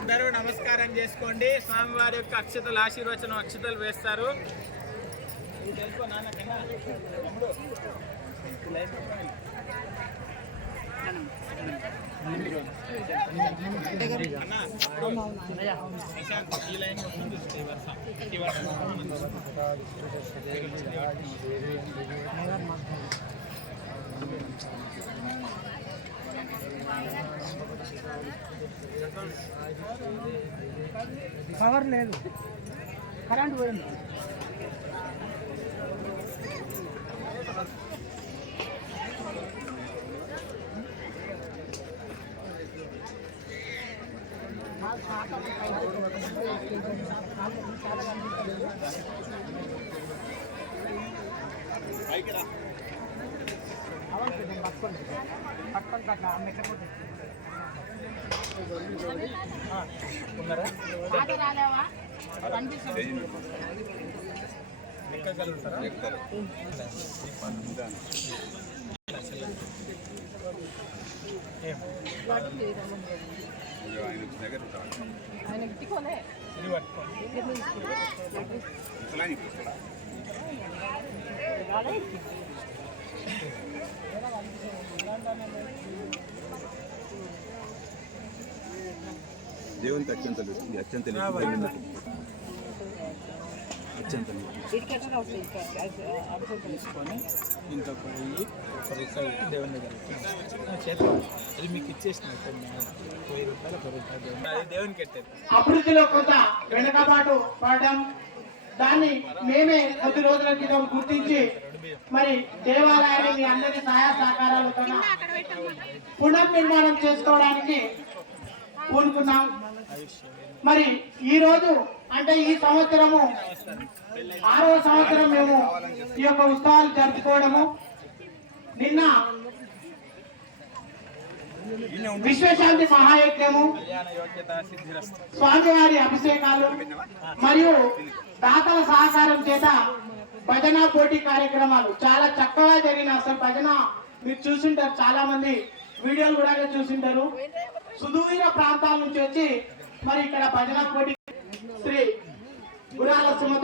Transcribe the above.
అందరూ నమస్కారం చేసుకోండి. స్వామివారి యొక్క అక్షతలు ఆశీర్వచనం అక్షతలు వేస్తారు. పవర్ లేదు, కరెంట్ పోయింది. దేవునికి అత్యంతలు తీసుకొని ఇంట్లో పోయి ఒక రూపాయి దేవుని దగ్గర చేతి అది మీకు ఇచ్చేసినట్టు 1000 రూపాయలు 1 రూపాయి అది దేవునికి ఎట్టేది. అభివృద్ధిలో కొంత వెనుకబాటు పడడం, దాన్ని మేమే కొద్ది రోజుల క్రితం గుర్తించి మరి దేవాలయాన్ని మీ అందరి సహాయ సహకారాలతో పునర్నిర్మాణం చేసుకోవడానికి పూనుకున్నాం. మరి ఈ రోజు అంటే ఈ సంవత్సరము 6వ సంవత్సరం మేము ఈ యొక్క ఉత్సవాలు జరుపుకోవడము. నిన్న విశ్వశాంతి మహాయజ్ఞము, స్వామివారి అభిషేకాలు మరియు దాతల సహకారం చేత భజన పోటీ కార్యక్రమాలు చాలా చక్కగా జరిగిన. అసలు భజన మీరు చూసింటారు, చాలా మంది వీడియోలు కూడా చూసింటారు. సుదూర ప్రాంతాల నుంచి వచ్చి మరి ఇక్కడ భజన పోటీ శ్రీ గురాల సుమత